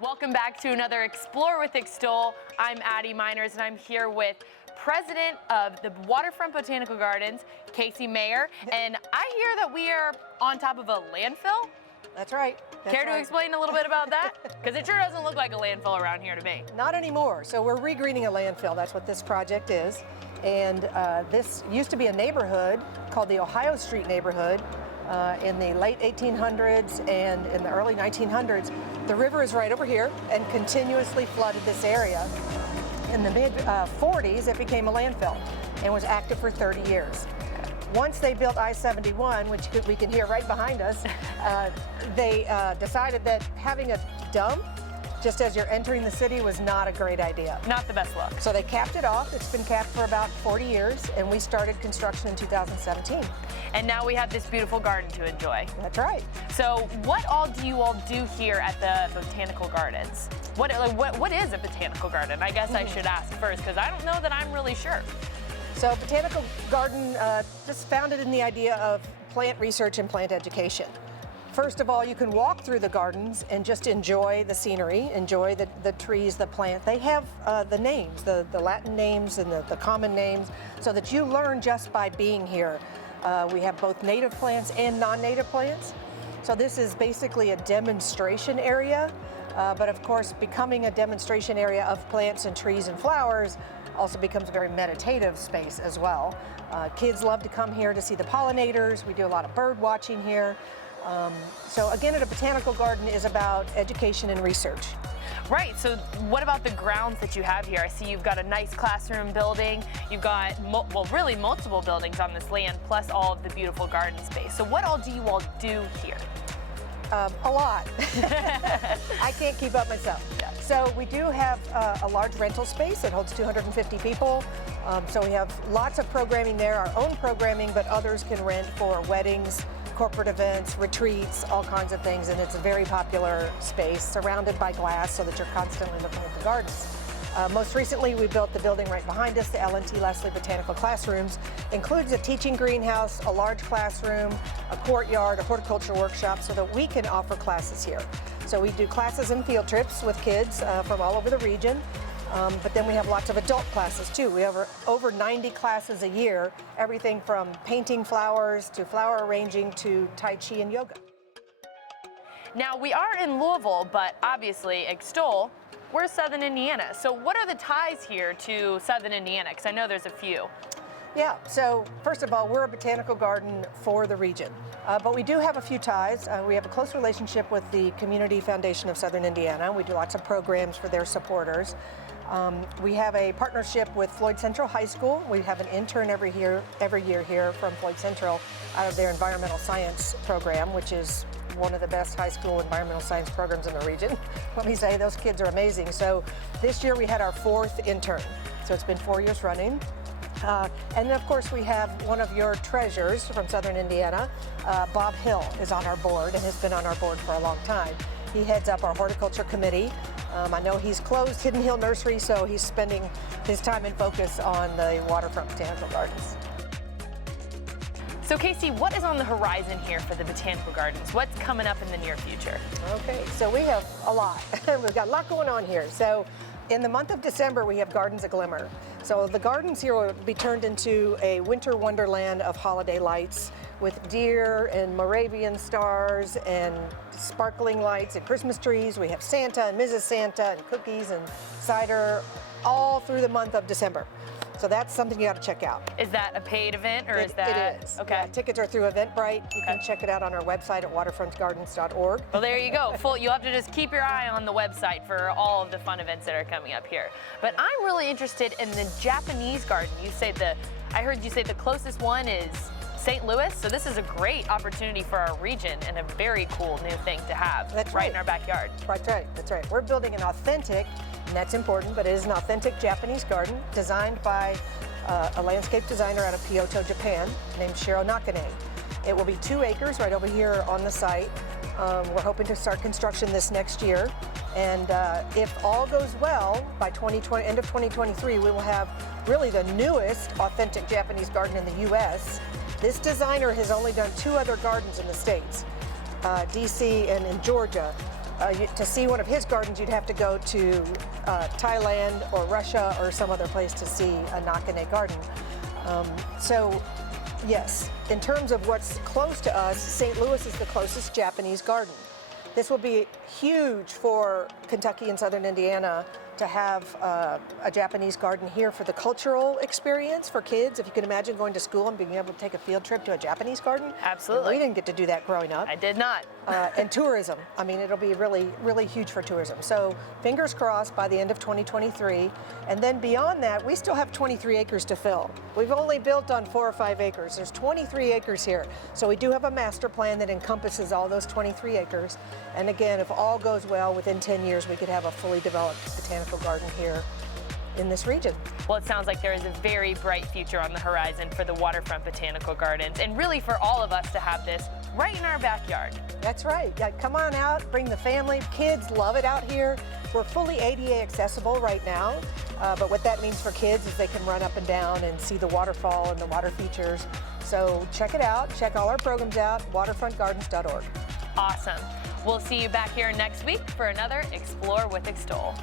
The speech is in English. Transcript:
Welcome back to another Explore with Extol. I'm Addie Miners, and I'm here with President of the Waterfront Botanical Gardens, Casey Mayer. And I hear that we are on top of a landfill. That's right. Care to explain a little bit about that? Because it sure doesn't look like a landfill around here to me. Not anymore. So we're regreening a landfill. That's what this project is. And this used to be a neighborhood called the Ohio Street neighborhood. In the late 1800s and in the early 1900s, the river is right over here and continuously flooded this area. In the mid 40s, it became a landfill and was active for 30 years. Once they built I-71, which we can hear right behind us, they decided that having a dump just as you're entering the city was not a great idea. Not the best look. So they capped it off. It's been capped for about 40 years, and we started construction in 2017. And now we have this beautiful garden to enjoy. That's right. So what all do you all do here at the Botanical Gardens? What is a botanical garden? I guess I should ask first, because I don't know that I'm really sure. So Botanical Garden just founded in the idea of plant research and plant education. First of all, you can walk through the gardens and just enjoy the scenery, enjoy the trees, the plant. They have the names, the Latin names and the common names, so that you learn just by being here. We have both native plants and non-native plants. So this is basically a demonstration area, but of course, becoming a demonstration area of plants and trees and flowers also becomes a very meditative space as well. Kids love to come here to see the pollinators. We do a lot of bird watching here. So again, at a botanical garden is about education and research. Right, so what about the grounds that you have here? I see you've got a nice classroom building. You've got, really multiple buildings on this land, plus all of the beautiful garden space. So what all do you all do here? A lot. I can't keep up myself. Yeah. So we do have a large rental space that holds 250 people. So we have lots of programming there, our own programming, but others can rent for weddings, corporate events, retreats, all kinds of things, and it's a very popular space surrounded by glass so that you're constantly looking at the gardens. Most recently, we built the building right behind us, the L&T Leslie Botanical Classrooms. Includes a teaching greenhouse, a large classroom, a courtyard, a horticulture workshop so that we can offer classes here. So we do classes and field trips with kids from all over the region. But then we have lots of adult classes too. We have over 90 classes a year, everything from painting flowers to flower arranging to Tai Chi and yoga. Now we are in Louisville, but obviously Extol, we're Southern Indiana. So what are the ties here to Southern Indiana? Because I know there's a few. Yeah, so first of all, we're a botanical garden for the region, but we do have a few ties. We have a close relationship with the Community Foundation of Southern Indiana. We do lots of programs for their supporters. We have a partnership with Floyd Central High School. We have an intern every year here from Floyd Central out of their environmental science program, which is one of the best high school environmental science programs in the region. Let me say, those kids are amazing. So this year we had our 4th intern. So it's been 4 years running. And then of course we have one of your treasures from Southern Indiana. Bob Hill is on our board and has been on our board for a long time. He heads up our horticulture committee. I know he's closed Hidden Hill Nursery, so he's spending his time and focus on the Waterfront Botanical Gardens. So Casey, what is on the horizon here for the Botanical Gardens? What's coming up in the near future? Okay, so we have a lot. We've got a lot going on here. So in the month of December, we have Gardens a Glimmer. So the gardens here will be turned into a winter wonderland of holiday lights with deer and Moravian stars and sparkling lights and Christmas trees. We have Santa and Mrs. Santa and cookies and cider all through the month of December. So that's something you got to check out. Is that a paid event, or is that? It is. Okay. Yeah, tickets are through Eventbrite. You can check it out on our website at waterfrontgardens.org. Well, there you go. You'll have to just keep your eye on the website for all of the fun events that are coming up here. But I'm really interested in the Japanese garden. I heard you say the closest one is St. Louis, so this is a great opportunity for our region and a very cool new thing to have. That's right in our backyard. That's right. We're building an authentic, and that's important, but it is an authentic Japanese garden designed by a landscape designer out of Kyoto, Japan, named Shiro Nakane. It will be 2 acres right over here on the site. We're hoping to start construction this next year, and if all goes well, by end of 2023, we will have really the newest authentic Japanese garden in the U.S. This designer has only done 2 other gardens in the States, DC and in Georgia. To see one of his gardens, you'd have to go to Thailand or Russia or some other place to see a Nakane garden. So yes, in terms of what's close to us, St. Louis is the closest Japanese garden. This will be huge for Kentucky and Southern Indiana to have a Japanese garden here for the cultural experience for kids. If you can imagine going to school and being able to take a field trip to a Japanese garden. Absolutely. We didn't get to do that growing up. I did not. And tourism. I mean, it'll be really, really huge for tourism. So fingers crossed by the end of 2023. And then beyond that, we still have 23 acres to fill. We've only built on 4 or 5 acres. There's 23 acres here. So we do have a master plan that encompasses all those 23 acres. And again, if all goes well, within 10 years, we could have a fully developed botanical garden here in this region. Well, it sounds like there is a very bright future on the horizon for the Waterfront Botanical Gardens, and really for all of us to have this right in our backyard. That's right. Yeah, come on out, bring the family. Kids love it out here. We're fully ADA accessible right now, but what that means for kids is they can run up and down and see the waterfall and the water features. So check it out. Check all our programs out, waterfrontgardens.org. Awesome. We'll see you back here next week for another Explore with Extol.